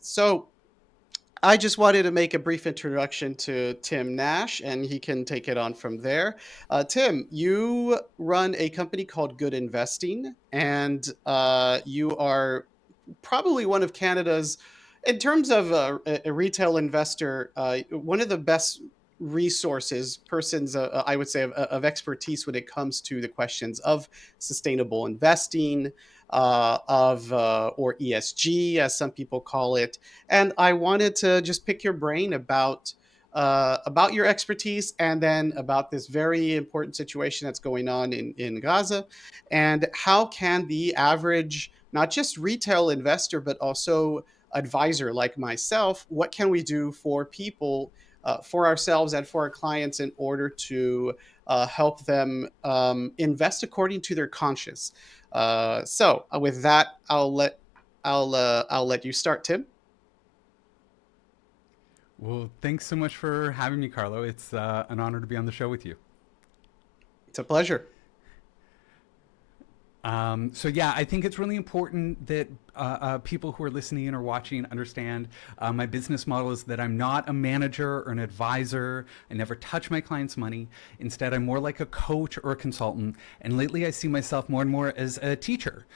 So I just wanted to make a brief introduction to Tim Nash, and he can take it on from there. Tim, you run a company called Good Investing, and you are probably one of Canada's, in terms of a retail investor, one of the best resources, persons, I would say, of expertise when it comes to the questions of sustainable investing, or ESG, as some people call it. And I wanted to just pick your brain about your expertise, and then about this very important situation that's going on in Gaza, and how can the average, not just retail investor, but also advisor like myself, what can we do for people, for ourselves and for our clients, in order to help them invest according to their conscience. With that, I'll let you start, Tim. Well, thanks so much for having me, Carlo. It's an honor to be on the show with you. It's a pleasure. So yeah, I think it's really important that people who are listening or watching understand my business model is that I'm not a manager or an advisor. I never touch my clients' money. Instead, I'm more like a coach or a consultant. And lately, I see myself more and more as a teacher,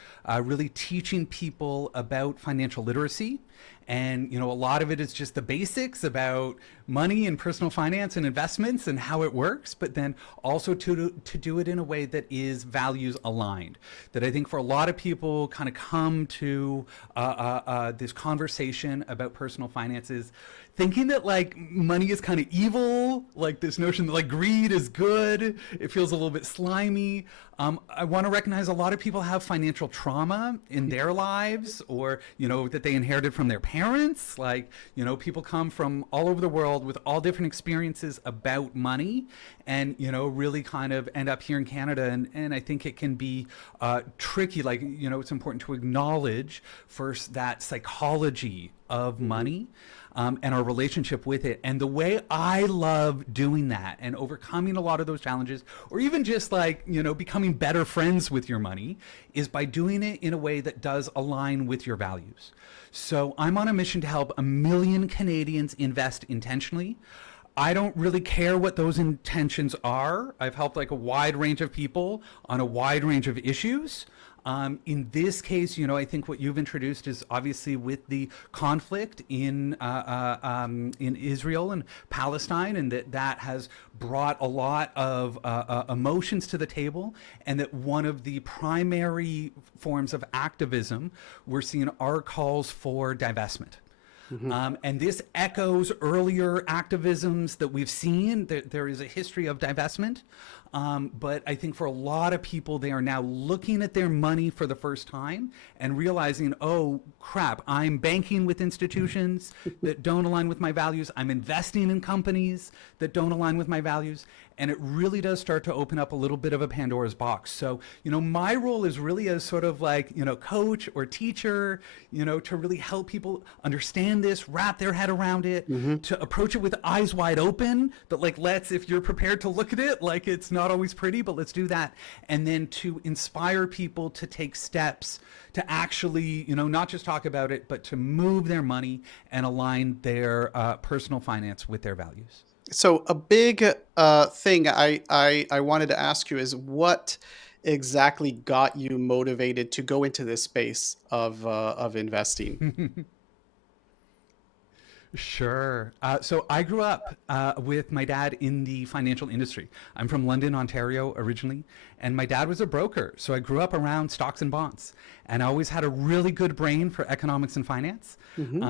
really teaching people about financial literacy. And a lot of it is just the basics about money and personal finance and investments and how it works, but then also to do it in a way that is values aligned. That I think for a lot of people kind of come to this conversation about personal finances thinking that like money is kind of evil, like this notion that like greed is good. It feels a little bit slimy. I want to recognize a lot of people have financial trauma in their lives, or that they inherited from their parents. Like people come from all over the world with all different experiences about money, and really kind of end up here in Canada. And I think it can be tricky. Like it's important to acknowledge first that psychology of Mhm. money, and our relationship with it. And the way I love doing that and overcoming a lot of those challenges, or even just like, becoming better friends with your money, is by doing it in a way that does align with your values. So I'm on a mission to help 1 million Canadians invest intentionally. I don't really care what those intentions are. I've helped like a wide range of people on a wide range of issues. In this case, I think what you've introduced is obviously with the conflict in Israel and Palestine, and that has brought a lot of emotions to the table, and that one of the primary forms of activism we're seeing are calls for divestment. Mhm. And this echoes earlier activisms that we've seen. There is a history of divestment. But I think for a lot of people, they are now looking at their money for the first time and realizing, oh, crap, I'm banking with institutions that don't align with my values. I'm investing in companies that don't align with my values. And it really does start to open up a little bit of a Pandora's box. So, my role is really as sort of like, coach or teacher, to really help people understand this, wrap their head around it, Mhm. to approach it with eyes wide open. That like, if you're prepared to look at it, like it's not always pretty, but let's do that. And then to inspire people to take steps to actually, not just talk about it, but to move their money and align their personal finance with their values. So a big thing I wanted to ask you is, what exactly got you motivated to go into this space of investing? Sure. So I grew up with my dad in the financial industry. I'm from London, Ontario originally, and my dad was a broker. So I grew up around stocks and bonds, and I always had a really good brain for economics and finance. Mhm.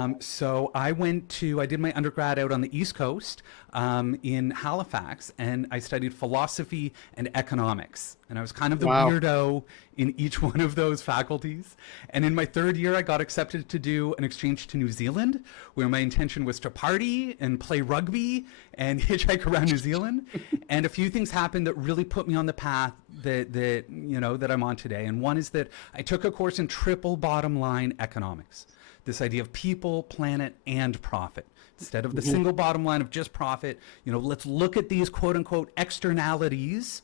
I did my undergrad out on the East Coast in Halifax, and I studied philosophy and economics. And I was kind of the Wow. weirdo in each one of those faculties. And in my third year, I got accepted to do an exchange to New Zealand, where my intention was to party and play rugby and hitchhike around New Zealand. And a few things happened that really put me on the path that I'm on today. And one is that I took a course in triple bottom line economics, this idea of people, planet, and profit. Instead of the Mhm. single bottom line of just profit, let's look at these quote unquote externalities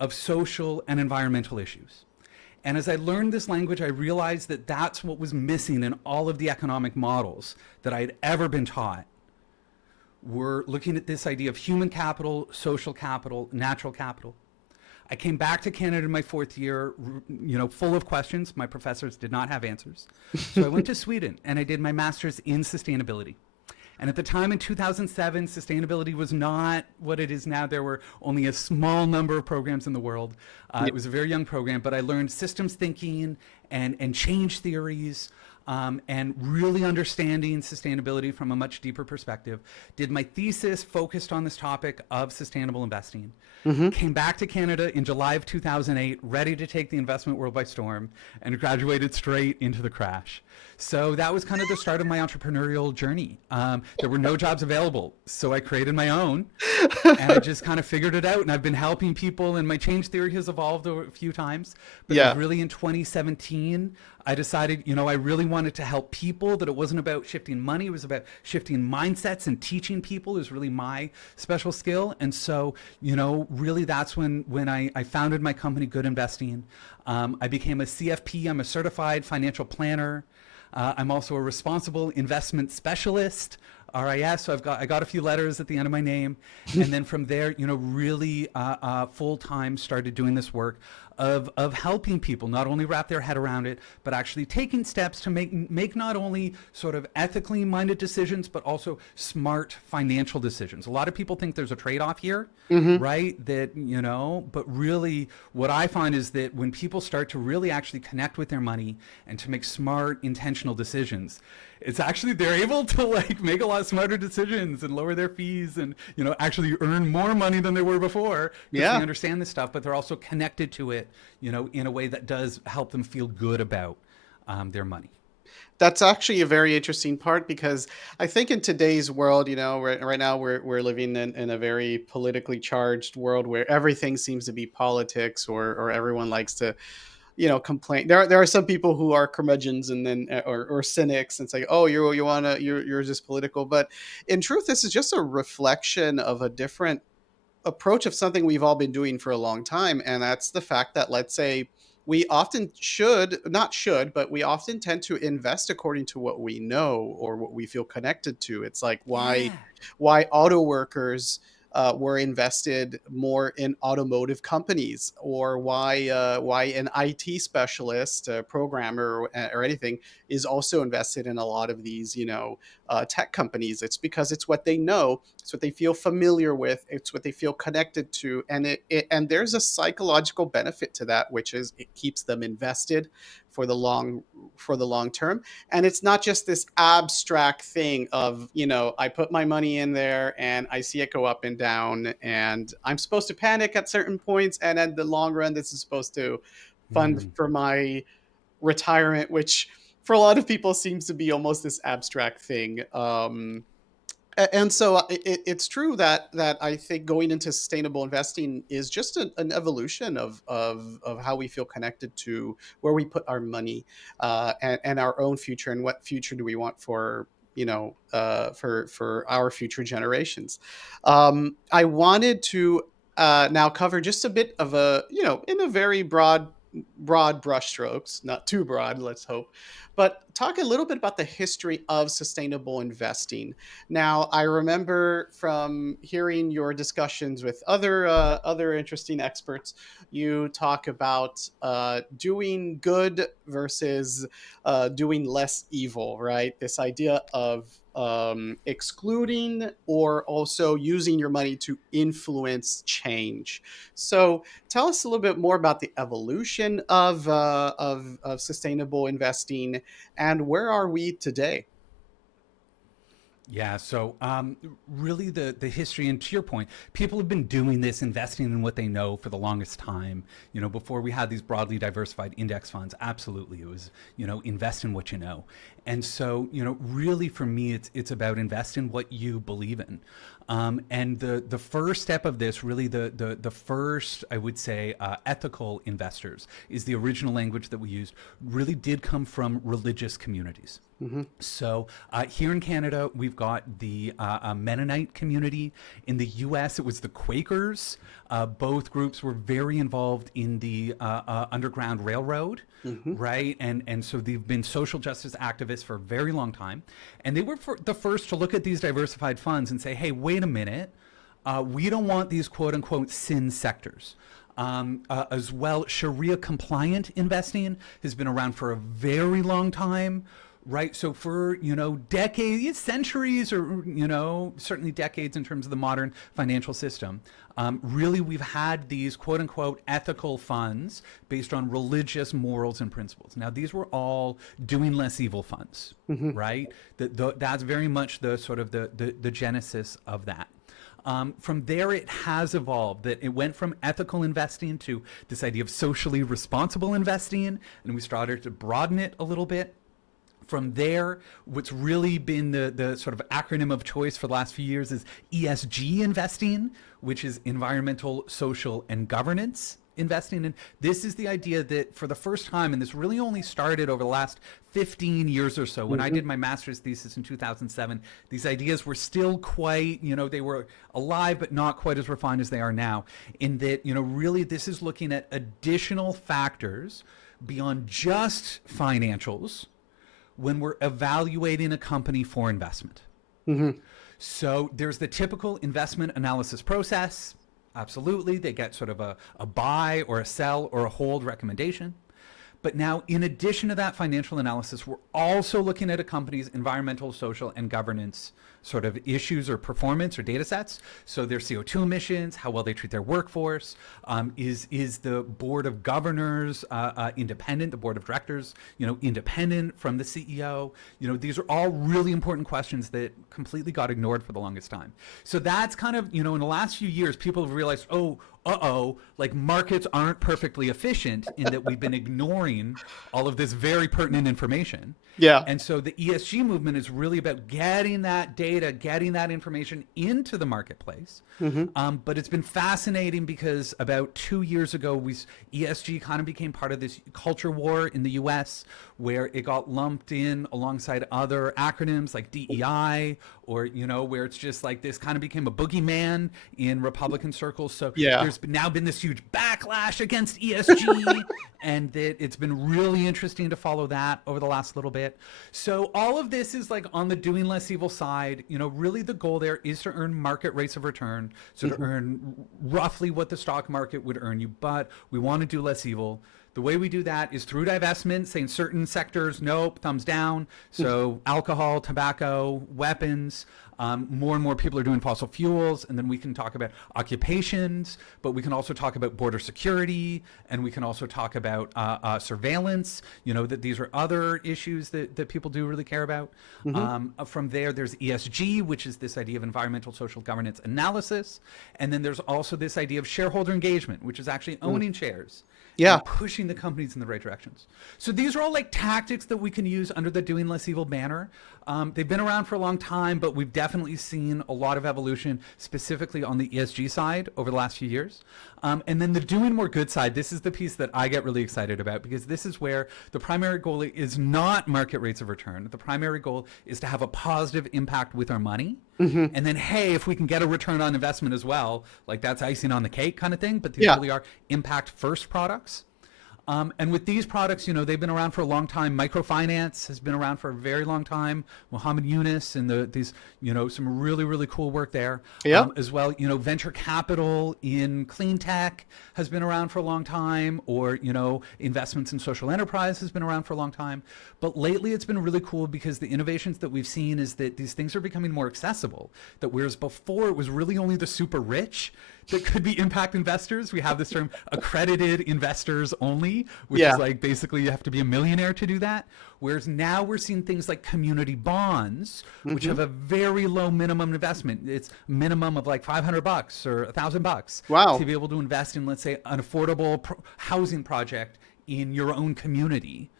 of social and environmental issues. And as I learned this language, I realized that that's what was missing in all of the economic models that I had ever been taught. We're looking at this idea of human capital, social capital, natural capital. I came back to Canada in my fourth year, full of questions. My professors did not have answers. So I went to Sweden and I did my master's in sustainability. And at the time in 2007, sustainability was not what it is now. There were only a small number of programs in the world. Yeah. It was a very young program, but I learned systems thinking and change theories, and really understanding sustainability from a much deeper perspective. Did my thesis focused on this topic of sustainable investing. Hmm. Came back to Canada in July of 2008, ready to take the investment world by storm, and graduated straight into the crash. So that was kind of the start of my entrepreneurial journey. There were no jobs available, so I created my own, and I just kind of figured it out. And I've been helping people, and my change theory has evolved over a few times. But it was Yeah. really in 2017 I decided, I really wanted to help people, that it wasn't about shifting money, it was about shifting mindsets, and teaching people is really my special skill. And so, really that's when I founded my company, Good Investing. I became a CFP, I'm a certified financial planner. I'm also a responsible investment specialist, RIS. So I got a few letters at the end of my name, and then from there, really full time started doing this work of helping people not only wrap their head around it, but actually taking steps to make not only sort of ethically minded decisions, but also smart financial decisions. A lot of people think there's a trade off here, Hmm. right? But really what I find is that when people start to really actually connect with their money and to make smart, intentional decisions, it's actually they're able to make a lot smarter decisions and lower their fees and actually earn more money than they were before because they Yeah. understand this stuff, but they're also connected to it, in a way that does help them feel good about their money. That's actually a very interesting part because I think in today's world, right now we're living in a very politically charged world where everything seems to be politics, or everyone likes to, complain. There are some people who are curmudgeons, and then or cynics, and say, oh, you're just political. But in truth, this is just a reflection of a different approach of something we've all been doing for a long time. And that's the fact that, let's say, we often should not should but we often tend to invest according to what we know or what we feel connected to. It's like Yeah. why auto workers were invested more in automotive companies, or why an IT specialist, programmer, or anything is also invested in a lot of these, tech companies. It's because it's what they know, it's what they feel familiar with, it's what they feel connected to, and and there's a psychological benefit to that, which is it keeps them invested for the long term. And it's not just this abstract thing of, I put my money in there and I see it go up and down, and I'm supposed to panic at certain points, and in the long run this is supposed to fund Mm. for my retirement, which for a lot of people seems to be almost this abstract thing. And so it's true that I think going into sustainable investing is just an evolution of how we feel connected to where we put our money, and our own future, and what future do we want for, for our future generations. I wanted to now cover just a bit of a, in a very broad brushstrokes, not too broad, let's hope, but talk a little bit about the history of sustainable investing. Now, I remember from hearing your discussions with other interesting experts, you talk about doing good versus doing less evil, right? This idea of excluding or also using your money to influence change. So, tell us a little bit more about the evolution of sustainable investing, and where are we today? Yeah, so really the history, and to your point, people have been doing this, investing in what they know for the longest time. Before we had these broadly diversified index funds, absolutely, it was invest in what you know. And so, really for me, it's about invest in what you believe in. And the first step of this, really the first, I would say, ethical investors is the original language that we used, really did come from religious communities. Hmm. So here in Canada, we've got the Mennonite community. In the U.S., it was the Quakers. Both groups were very involved in the Underground Railroad, Hmm. right? And so they've been social justice activists for a very long time. And they were the first to look at these diversified funds and say, hey, wait a minute. We don't want these quote unquote sin sectors. As well, Sharia compliant investing has been around for a very long time, right? So for, decades, centuries, or, certainly decades in terms of the modern financial system, really we've had these quote unquote ethical funds based on religious morals and principles. Now, these were all doing less evil funds, Hmm. right? That's very much the sort of the genesis of that. From there, it has evolved that it went from ethical investing to this idea of socially responsible investing, and we started to broaden it a little bit. From there, what's really been the sort of acronym of choice for the last few years is ESG investing, which is environmental, social, and governance investing. And this is the idea that for the first time, and this really only started over the last 15 years or so, when I Hmm. did my master's thesis in 2007, these ideas were still quite, they were alive, but not quite as refined as they are now. In that, really this is looking at additional factors beyond just financials when we're evaluating a company for investment. Hmm. So there's the typical investment analysis process. Absolutely. They get sort of a buy or a sell or a hold recommendation. But now, in addition to that financial analysis, we're also looking at a company's environmental, social, and governance sort of issues or performance or data sets. So their CO2 emissions, how well they treat their workforce, is the board of governors independent, the board of directors, independent from the CEO. These are all really important questions that completely got ignored for the longest time. So that's kind of, in the last few years, people have realized, like markets aren't perfectly efficient in that we've been ignoring all of this very pertinent information. Yeah. And so the ESG movement is really about getting that data, getting that information into the marketplace. Hmm. But it's been fascinating because about 2 years ago, ESG kind of became part of this culture war in the US, where it got lumped in alongside other acronyms like DEI, or, where it's just like this kind of became a boogeyman in Republican circles. So Yeah. there's now been this huge backlash against ESG, and that it's been really interesting to follow that over the last little bit. So all of this is like on the doing less evil side. Really the goal there is to earn market rates of return, so to Hmm. earn roughly what the stock market would earn you, but we want to do less evil. The way we do that is through divestment, saying certain sectors, nope, thumbs down. So alcohol, tobacco, weapons. More and more people are doing fossil fuels, and then we can talk about occupations, but we can also talk about border security, and we can also talk about surveillance. That these are other issues that people do really care about. Hmm. From there, there's ESG, which is this idea of environmental, social, governance analysis, and then there's also this idea of shareholder engagement, which is actually owning shares Yeah. and pushing the companies in the right directions. So these are all like tactics that we can use under the doing less evil banner. They've been around for a long time, but we've definitely seen a lot of evolution, specifically on the ESG side over the last few years. And then the doing more good side, this is the piece that I get really excited about, because this is where the primary goal is not market rates of return. The primary goal is to have a positive impact with our money. Hmm. And then, hey, if we can get a return on investment as well, like that's icing on the cake kind of thing. But these Yeah. really are impact first products. And with these products, they've been around for a long time. Microfinance has been around for a very long time. Muhammad Yunus and these, some really, really cool work there. Yep. As well, venture capital in clean tech has been around for a long time, or, investments in social enterprise has been around for a long time. But lately it's been really cool because the innovations that we've seen is that these things are becoming more accessible. That whereas before it was really only the super rich that could be impact investors. We have this term accredited investors only, which Yeah. is like basically you have to be a millionaire to do that. Whereas now we're seeing things like community bonds, which Hmm. have a very low minimum investment. It's minimum of like $500 or $1,000 to Wow. be able to invest in, let's say, an affordable housing project in your own community.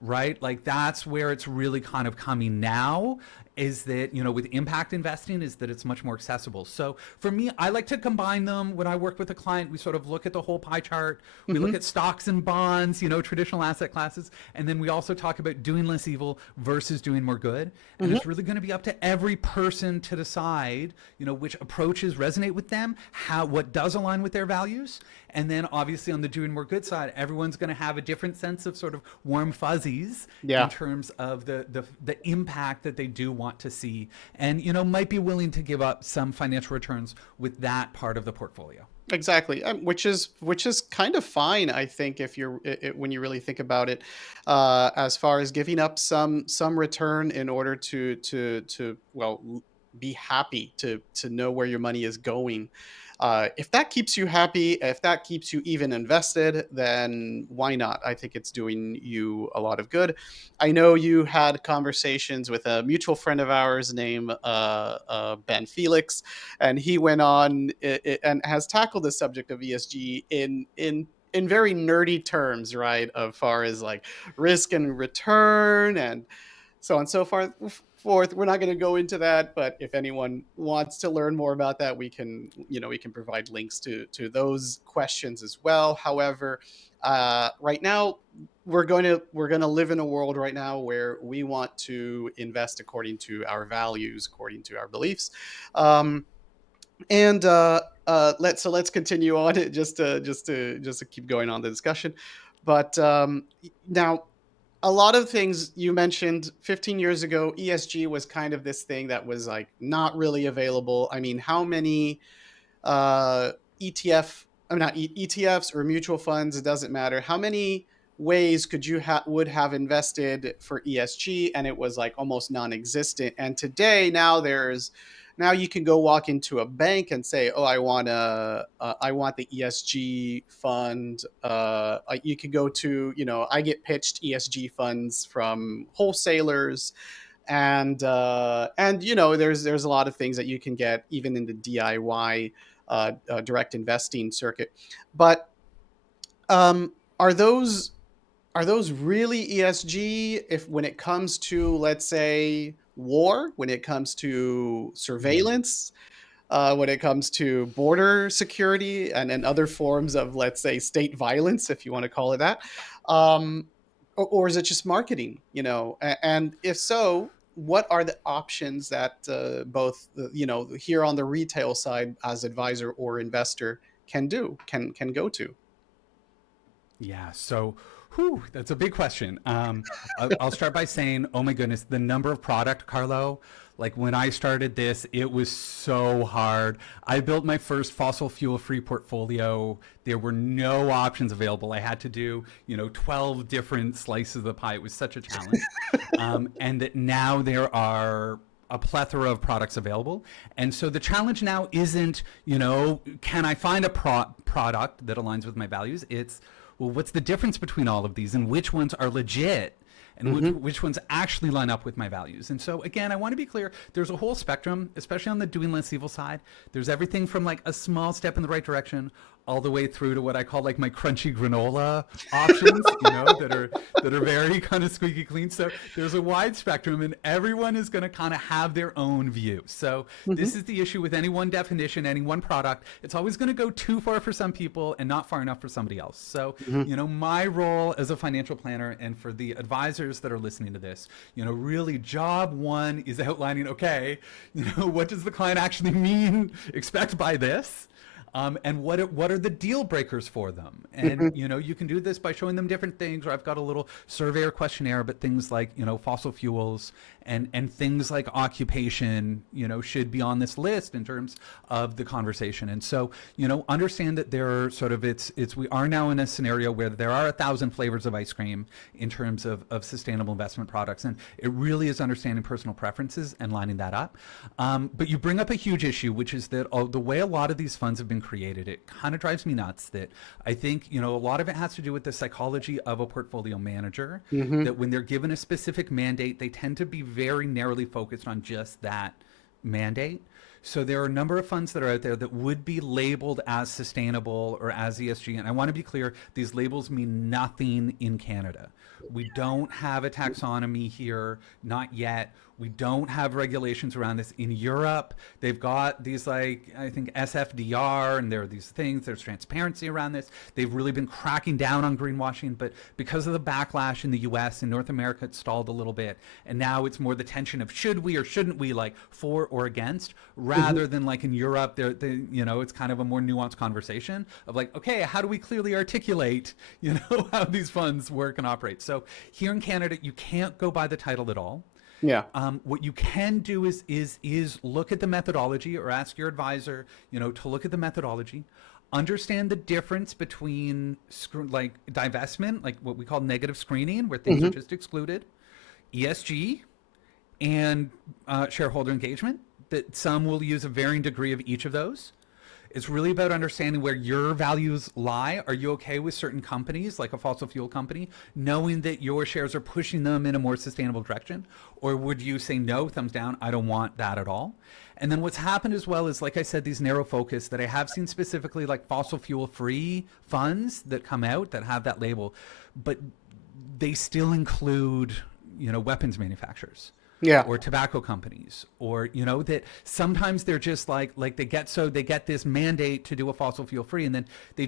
right? Like that's where it's really kind of coming now, is that, with impact investing, is that it's much more accessible. So for me, I like to combine them. When I work with a client, we sort of look at the whole pie chart. We look Hmm. at stocks and bonds, traditional asset classes, and then we also talk about doing less evil versus doing more good. And Hmm. it's really going to be up to every person to decide, which approaches resonate with them, what does align with their values. And then obviously on the doing more good side, everyone's going to have a different sense of sort of warm fuzzies in Yeah. terms of the impact that they do want to see, and might be willing to give up some financial returns with that part of the portfolio. Exactly, which is kind of fine, I think, if when you really think about it, as far as giving up some return in order to be happy to know where your money is going. If that keeps you happy, if that keeps you even invested, then why not? I think it's doing you a lot of good. I know you had conversations with a mutual friend of ours named Ben Felix, and he went on and has tackled the subject of ESG in very nerdy terms, right? As far as like risk and return and so on so forth. We're not going to go into that, but if anyone wants to learn more about that, we can provide links to those questions as well. However, right now we're going to live in a world right now where we want to invest according to our values, according to our beliefs. And let's continue on it, just to keep going on the discussion. But now, a lot of things you mentioned 15 years ago, ESG was kind of this thing that was like not really available. I mean, how many uh, ETF, I mean, not ETFs or mutual funds, it doesn't matter. How many ways could you would have invested for ESG, and it was like almost non-existent. And today, now you can go walk into a bank and say, "Oh, I want the ESG fund." You could go to, I get pitched ESG funds from wholesalers, and there's a lot of things that you can get even in the DIY direct investing circuit. But are those really ESG if when it comes to, let's say, war, when it comes to Mm. surveillance, when it comes to border security and other forms of, let's say, state violence, if you want to call it that? Um, or is it just marketing? And if so, what are the options that both, here on the retail side as advisor or investor can go to? Yeah. So, that's a big question. I'll start by saying, oh my goodness, the number of product, Carlo. Like when I started this, it was so hard. I built my first fossil fuel free portfolio. There were no options available. I had to do, 12 different slices of the pie. It was such a challenge. And that now there are a plethora of products available. And so the challenge now isn't, can I find a product that aligns with my values? It's, well, what's the difference between all of these and which ones are legit and Hmm. which ones actually line up with my values? And so, again, I want to be clear there's a whole spectrum, especially on the doing less evil side. There's everything from like a small step in the right direction all the way through to what I call like my crunchy granola options, that are very kind of squeaky clean. So there's a wide spectrum, and everyone is going to kind of have their own view. So this Hmm. is the issue with any one definition, any one product. It's always going to go too far for some people and not far enough for somebody else. So, Hmm. my role as a financial planner, and for the advisors that are listening to this, really job one is outlining, okay, what does the client actually mean, expect by this? And what are the deal breakers for them? And Hmm. you can do this by showing them different things. Or I've got a little survey or questionnaire, but things like fossil fuels and things like occupation, should be on this list in terms of the conversation. And so understand that there are sort of we are now in a scenario where there are 1,000 flavors of ice cream in terms of sustainable investment products, and it really is understanding personal preferences and lining that up. But you bring up a huge issue, which is that the way a lot of these funds have been created, it kind of drives me nuts. That I think a lot of it has to do with the psychology of a portfolio manager. Hmm. That when they're given a specific mandate, they tend to be very narrowly focused on just that mandate. So there are a number of funds that are out there that would be labeled as sustainable or as ESG. And I want to be clear, these labels mean nothing in Canada. We don't have a taxonomy here, not yet. We don't have regulations around this. In Europe, they've got these, like, I think SFDR, and there are these things, there's transparency around this. They've really been cracking down on greenwashing, but because of the backlash in the US and North America, it stalled a little bit. And now it's more the tension of should we or shouldn't we, like for or against, Mhm. rather than like in Europe, it's kind of a more nuanced conversation of like, okay, how do we clearly articulate, how these funds work and operate? So here in Canada, you can't go by the title at all. Yeah. What you can do is look at the methodology, or ask your advisor, to look at the methodology, understand the difference between like divestment, like what we call negative screening, where things are Mhm. just excluded, ESG, and shareholder engagement. That some will use a varying degree of each of those. It's really about understanding where your values lie. Are you okay with certain companies, like a fossil fuel company, knowing that your shares are pushing them in a more sustainable direction? Or would you say no, thumbs down, I don't want that at all? And then what's happened as well is, like I said, these narrow focus that I have seen specifically, like fossil fuel free funds that come out that have that label, but they still include, weapons manufacturers Yeah. or tobacco companies, or that sometimes they're just like they get this mandate to do a fossil fuel free, and then they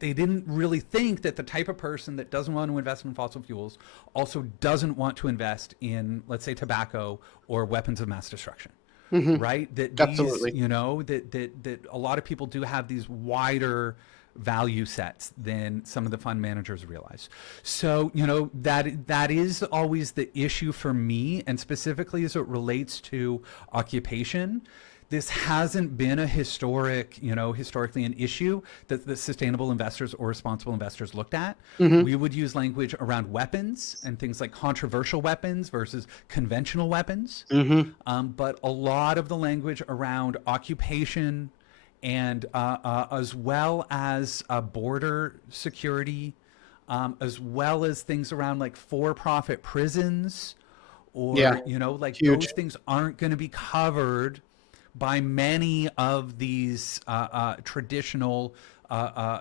didn't really think that the type of person that doesn't want to invest in fossil fuels also doesn't want to invest in, let's say, tobacco or weapons of mass destruction. Mhm. Right, that these, Absolutely. that a lot of people do have these wider value sets than some of the fund managers realize. So, that is always the issue for me, and specifically as it relates to occupation. This hasn't been a historically an issue that the sustainable investors or responsible investors looked at. Mhm. We would use language around weapons and things like controversial weapons versus conventional weapons. Mhm. But a lot of the language around occupation, and as well as border security, as well as things around like for-profit prisons, Yeah. or like Huge. those things aren't going to be covered by many of these traditional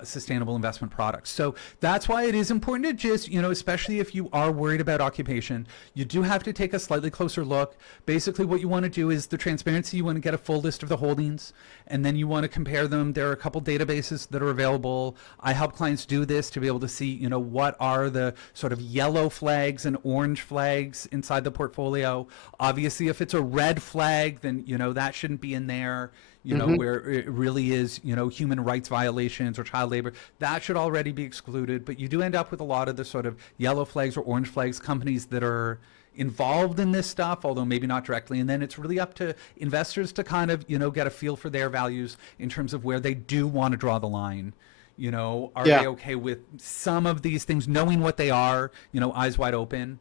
sustainable investment products. So that's why it is important to just, especially if you are worried about occupation, you do have to take a slightly closer look. Basically, what you want to do is the transparency. You want to get a full list of the holdings, and then you want to compare them. There are a couple databases that are available. I help clients do this to be able to see, what are the sort of yellow flags and orange flags inside the portfolio. Obviously, if it's a red flag, then, that shouldn't be in there. Mhm. Where it really is, human rights violations or child labor, that should already be excluded. But you do end up with a lot of the sort of yellow flags or orange flags companies that are involved in this stuff, although maybe not directly. And then it's really up to investors to kind of, get a feel for their values in terms of where they do want to draw the line. Are Yeah. they okay with some of these things, knowing what they are, eyes wide open?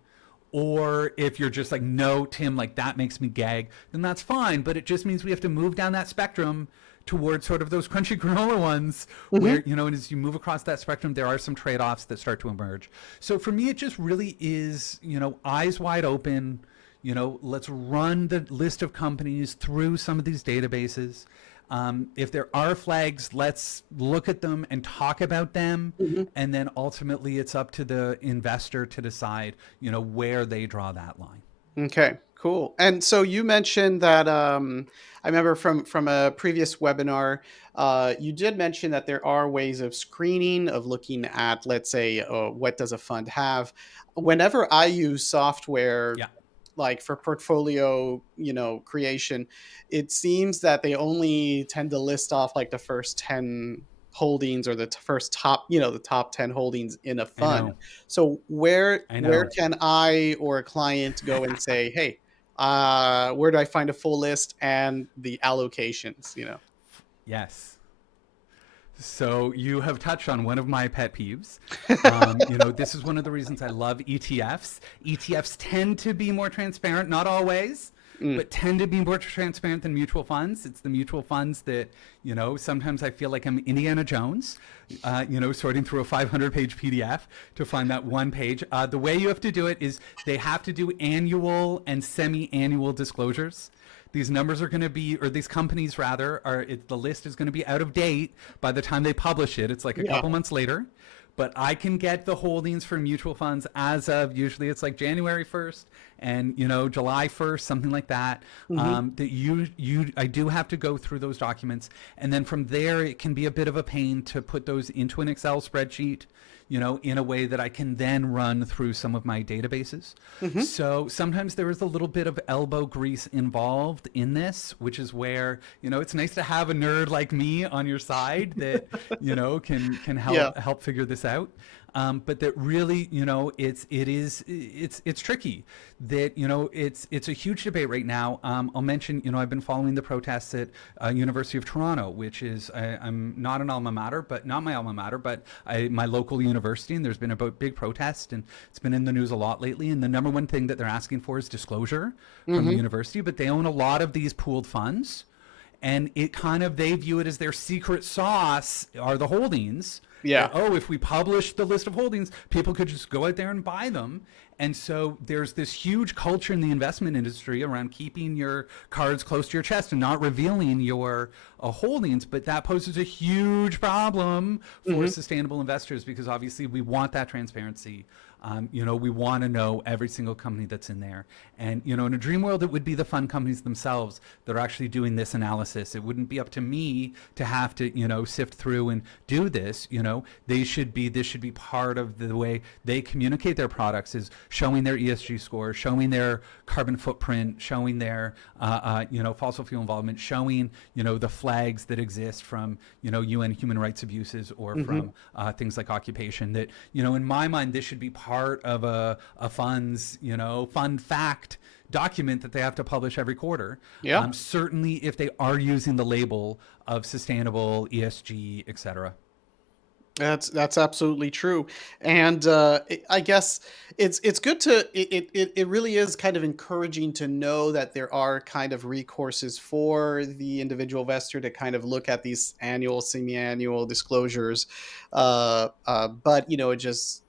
Or if you're just like, no, Tim, like that makes me gag, then that's fine. But it just means we have to move down that spectrum towards sort of those crunchy granola ones Mhm. where, and as you move across that spectrum, there are some trade offs that start to emerge. So for me, it just really is, eyes wide open. Let's run the list of companies through some of these databases. If there are flags, let's look at them and talk about them. Mhm. And then ultimately, it's up to the investor to decide, where they draw that line. Okay, cool. And so you mentioned that I remember from a previous webinar, you did mention that there are ways of screening, of looking at, let's say, what does a fund have. Whenever I use software Yeah, like for portfolio, creation, it seems that they only tend to list off like the first 10 holdings, or the first top, the top 10 holdings in a I fund. know. So I where know. can I or a client go and say, "Hey, where do I find a full list and the allocations?" Yes. So you have touched on one of my pet peeves. This is one of the reasons I love ETFs. ETFs tend to be more transparent, not always. Mm. but tend to be more transparent than mutual funds. It's the mutual funds that, sometimes I feel like I'm Indiana Jones, sorting through a 500-page PDF to find that one page. The way you have to do it is they have to do annual and semi-annual disclosures. These numbers are going to be, or these companies rather, the list is going to be out of date by the time they publish it. It's like a Yeah. couple months later. But I can get the holdings for mutual funds as of, usually it's like January 1st and July 1st, something like that. Hmm. I do have to go through those documents, and then from there it can be a bit of a pain to put those into an Excel spreadsheet, in a way that I can then run through some of my databases. Hmm. So sometimes there is a little bit of elbow grease involved in this, which is where, it's nice to have a nerd like me on your side that, can Yeah. help figure this out. But that really, it's tricky. That it's a huge debate right now. I'll mention, I've been following the protests at University of Toronto, which is I'm not an alma mater, but not my alma mater, but my local university. And there's been a big protest, and it's been in the news a lot lately. And the number one thing that they're asking for is disclosure from the Hmm. university. But they own a lot of these pooled funds, and they view it as their secret sauce are the holdings. That, Yeah. oh, if we publish the list of holdings, people could just go out there and buy them. And so there's this huge culture in the investment industry around keeping your cards close to your chest and not revealing your holdings. But that poses a huge problem for Hmm. sustainable investors, because obviously we want that transparency. We want to know every single company that's in there. And, in a dream world, it would be the fund companies themselves that are actually doing this analysis. It wouldn't be up to me to have to, sift through and do this. This should be part of the way they communicate their products, is showing their ESG score, showing their carbon footprint, showing their, fossil fuel involvement, showing, the flags that exist from, UN human rights abuses, or Hmm. from things like occupation. That, in my mind, this should be part of a fund's, fund fact document that they have to publish every quarter. Yeah. Certainly if they are using the label of sustainable, ESG, etc. That's absolutely true, and I guess it's good to it really is kind of encouraging to know that there are kind of recourses for the individual investor to kind of look at these annual, semi-annual disclosures, but it just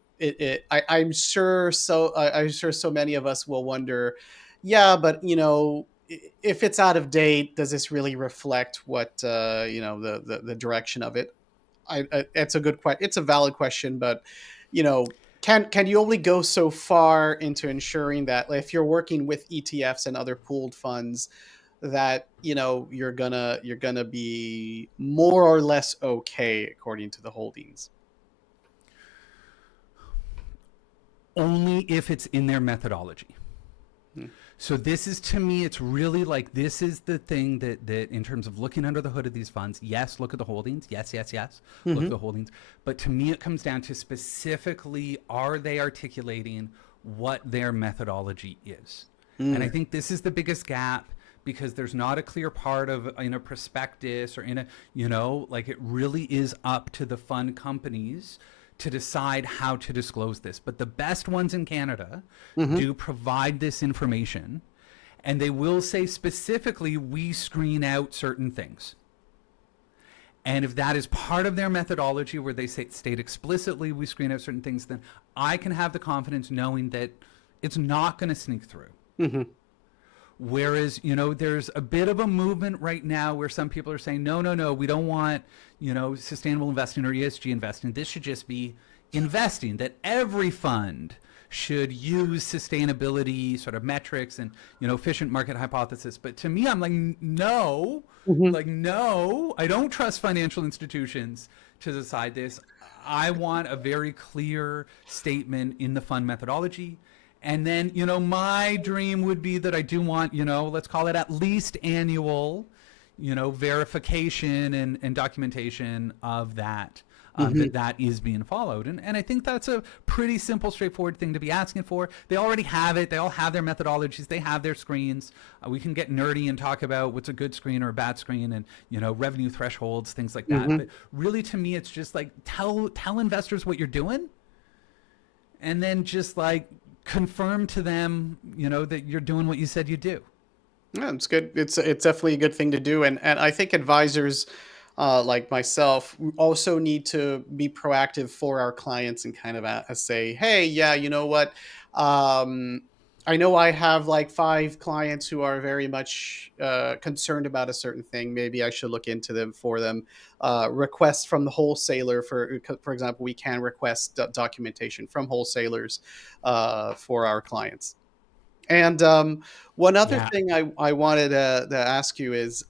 I'm sure I'm sure so many of us will wonder, yeah, but if it's out of date, does this really reflect what the direction of it? It's a good question. It's a valid question, but can you only go so far into ensuring that, like, if you're working with ETFs and other pooled funds, that you're gonna be more or less okay according to the holdings. Only if it's in their methodology. Mhm. So this is, to me, it's really like, this is the thing that in terms of looking under the hood of these funds, yes, look at the holdings. Yes, yes, yes. Look at Mhm. the holdings. But to me, it comes down to specifically, are they articulating what their methodology is? And I Mm. think this is the biggest gap, because there's not a clear part of in a prospectus or in a, like, it really is up to the fund companies to decide how to disclose this. But the best ones in Canada Mhm. do provide this information, and they will say specifically, we screen out certain things. And if that is part of their methodology, where they state explicitly, we screen out certain things, then I can have the confidence knowing that it's not going to sneak through. Mhm. Whereas, there's a bit of a movement right now where some people are saying, no, no, no, we don't want, sustainable investing or ESG investing. This should just be investing, that every fund should use sustainability sort of metrics and, efficient market hypothesis. But to me, I'm like, no, Mhm. like, no, I don't trust financial institutions to decide this. I want a very clear statement in the fund methodology. And then, my dream would be that I do want, let's call it at least annual, verification and documentation of that, Mhm. that is being followed. And I think that's a pretty simple, straightforward thing to be asking for. They already have it. They all have their methodologies. They have their screens. We can get nerdy and talk about what's a good screen or a bad screen, and, revenue thresholds, things like that. Mhm. But really, to me, it's just like, tell investors what you're doing, and then just like confirm to them, that you're doing what you said you do. Yeah, it's good. It's definitely a good thing to do, and I think advisors like myself also need to be proactive for our clients and kind of say, hey, yeah, you know what? Um, I know I have like five clients who are very much concerned about a certain thing. Maybe I should look into them for them. Requests from the wholesaler, for example, we can request documentation from wholesalers for our clients. And one other Yeah. thing I wanted to ask you is,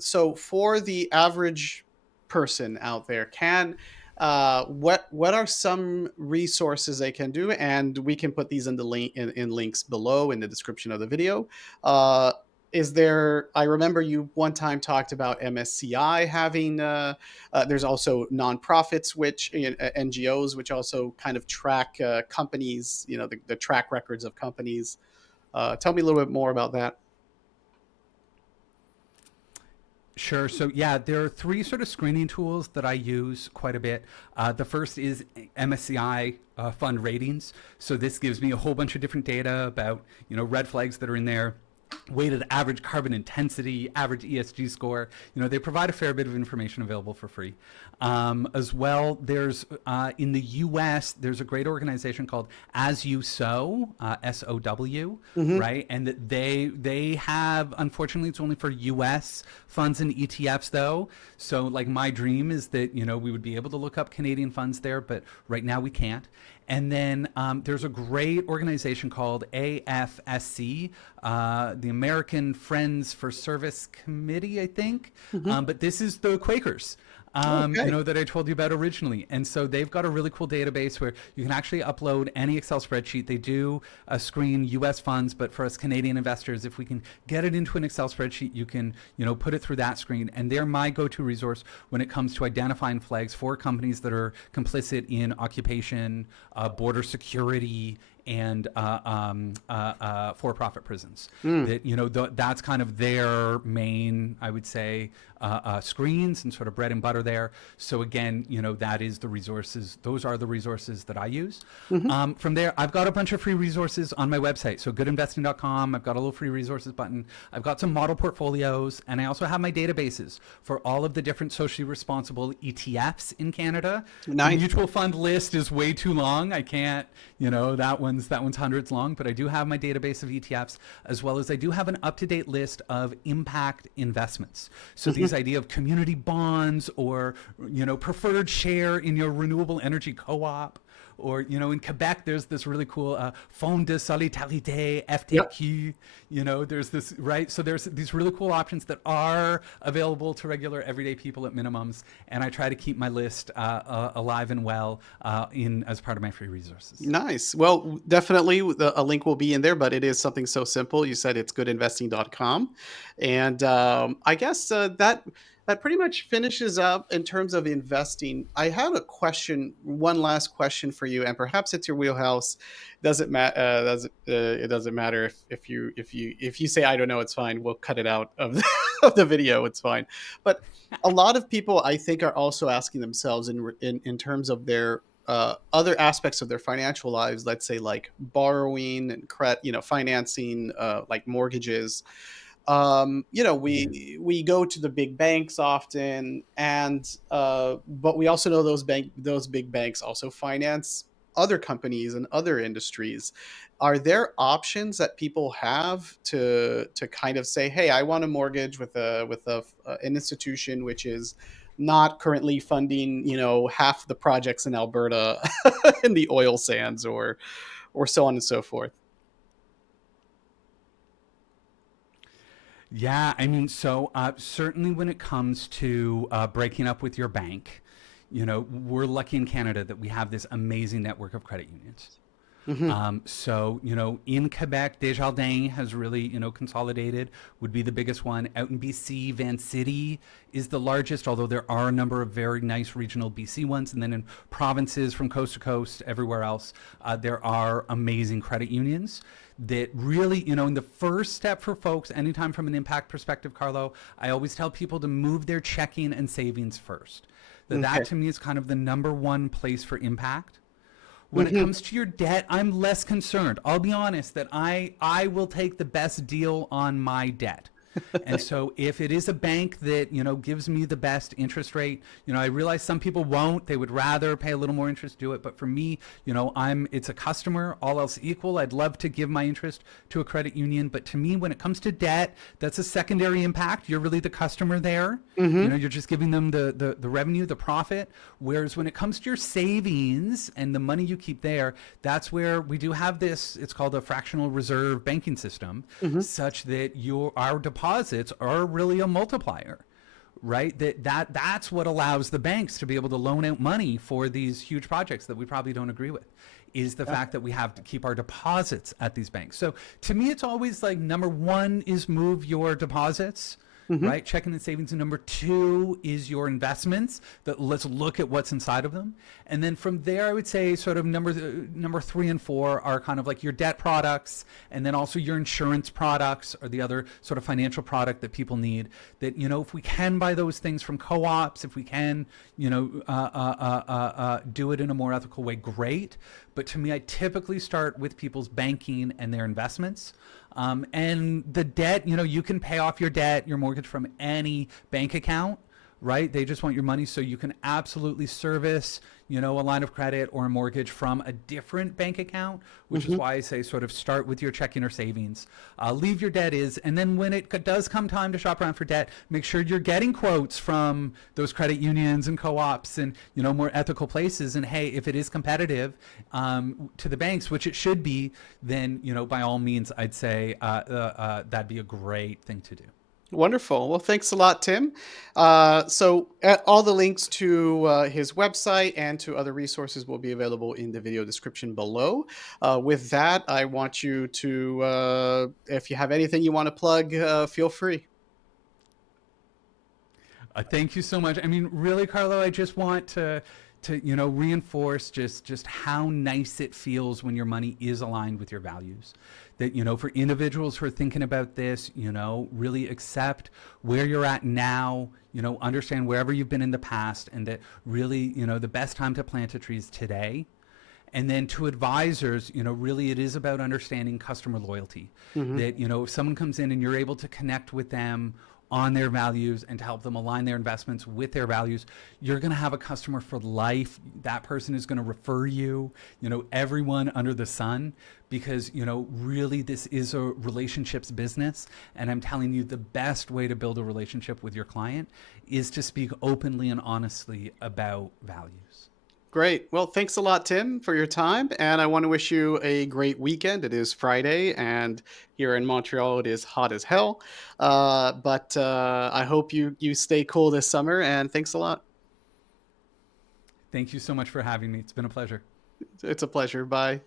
so for the average person out there, can what are some resources they can do? And we can put these in the in links below in the description of the video. Uh, is there? I remember you one time talked about MSCI having. There's also nonprofits, which NGOs, which also kind of track companies. You know, the track records of companies. Tell me a little bit more about that. Sure. So, yeah, there are three sort of screening tools that I use quite a bit. The first is MSCI fund ratings. So this gives me a whole bunch of different data about, red flags that are in there, weighted average carbon intensity, average ESG score. They provide a fair bit of information available for free. As well, there's in the U.S. there's a great organization called As You Sow, SOW, Hmm. right? And that they have, unfortunately, it's only for U.S. funds and ETFs though. So like my dream is that we would be able to look up Canadian funds there, but right now we can't. And then there's a great organization called AFSC, the American Friends for Service Committee, I think. Hmm. But this is the Quakers. Okay. That I told you about originally. And so they've got a really cool database where you can actually upload any Excel spreadsheet. They do screen US funds, but for us Canadian investors, if we can get it into an Excel spreadsheet, you can, put it through that screen. And they're my go-to resource when it comes to identifying flags for companies that are complicit in occupation, border security, and for-profit prisons. Mm. That that's kind of their main, I would say, screens and sort of bread and butter there. So again, that is the resources. Those are the resources that I use. Hmm. From there, I've got a bunch of free resources on my website. So goodinvesting.com. I've got a little free resources button. I've got some model portfolios, and I also have my databases for all of the different socially responsible ETFs in Canada. The Nice. mutual fund list is way too long. I can't, that one's hundreds long, but I do have my database of ETFs, as well as I do have an up-to-date list of impact investments. So Hmm. these idea of community bonds or preferred share in your renewable energy co-op, or in Quebec there's this really cool Fonds de Solidarité Yep. FTQ. There's this, right, so there's these really cool options that are available to regular everyday people at minimums, and I try to keep my list alive and well in as part of my free resources. Nice. Well, definitely a link will be in there, but it is something so simple. You said it's goodinvesting.com. And I guess that pretty much finishes up in terms of investing. I have a question, one last question for you, and perhaps it's your wheelhouse. Doesn't matter. It doesn't matter if you say I don't know. It's fine. We'll cut it out of of the video. It's fine. But a lot of people, I think, are also asking themselves in terms of their other aspects of their financial lives, let's say like borrowing and credit, financing, like mortgages. We go to the big banks often, and but we also know those big banks also finance other companies and other industries. Are there options that people have to kind of say, hey, I want a mortgage with an institution which is not currently funding, half the projects in Alberta in the oil sands, or so on and so forth. Yeah, I mean, so certainly when it comes to breaking up with your bank, we're lucky in Canada that we have this amazing network of credit unions. Hmm. So, in Quebec, Desjardins has really, consolidated, would be the biggest one. Out in BC, Van City is the largest, although there are a number of very nice regional BC ones. And then in provinces from coast to coast, everywhere else, there are amazing credit unions that really, in the first step for folks, anytime from an impact perspective, Carlo, I always tell people to move their checking and savings first. That Okay. to me is kind of the number one place for impact. When it Hmm. comes to your debt, I'm less concerned. I'll be honest that I will take the best deal on my debt. And so if it is a bank that, gives me the best interest rate, I realize some people won't. They would rather pay a little more interest to do it. But for me, it's a customer, all else equal. I'd love to give my interest to a credit union. But to me, when it comes to debt, that's a secondary impact. You're really the customer there. Hmm. You're just giving them the revenue, the profit. Whereas when it comes to your savings and the money you keep there, that's where we do have this. It's called a fractional reserve banking system, Hmm. such that our deposits are really a multiplier, right? That's what allows the banks to be able to loan out money for these huge projects that we probably don't agree with, is the Yeah. fact that we have to keep our deposits at these banks. So to me, it's always like number one is move your deposits, Hmm. right? Checking and savings. And number two is your investments. That let's look at what's inside of them. And then from there, I would say sort of number three and four are kind of like your debt products, and then also your insurance products or the other sort of financial product that people need. That if we can buy those things from co-ops, if we can do it in a more ethical way, great. But to me, I typically start with people's banking and their investments. And the debt, you can pay off your debt, your mortgage from any bank account, right? They just want your money, so you can absolutely service, a line of credit or a mortgage from a different bank account, which is Hmm. why I say sort of start with your checking or savings, leave your debt is, and then when it does come time to shop around for debt, make sure you're getting quotes from those credit unions and co-ops and more ethical places. And hey, if it is competitive to the banks, which it should be, then by all means, I'd say that'd be a great thing to do. Wonderful. Well, thanks a lot, Tim. All the links to his website and to other resources will be available in the video description below. With that, I want you to, if you have anything you want to plug, feel free. Thank you so much. I mean, really, Carlo, I just want to reinforce just how nice it feels when your money is aligned with your values. That for individuals who are thinking about this, really accept where you're at now. Understand wherever you've been in the past, and that really, the best time to plant a tree is today. And then to advisors, really it is about understanding customer loyalty. Hmm. That, if someone comes in and you're able to connect with them on their values and to help them align their investments with their values, you're going to have a customer for life. That person is going to refer you, everyone under the sun, because, really this is a relationships business. And I'm telling you, the best way to build a relationship with your client is to speak openly and honestly about values. Great. Well, thanks a lot, Tim, for your time. And I want to wish you a great weekend. It is Friday, and here in Montreal, it is hot as hell. But I hope you stay cool this summer. And thanks a lot. Thank you so much for having me. It's been a pleasure. It's a pleasure. Bye.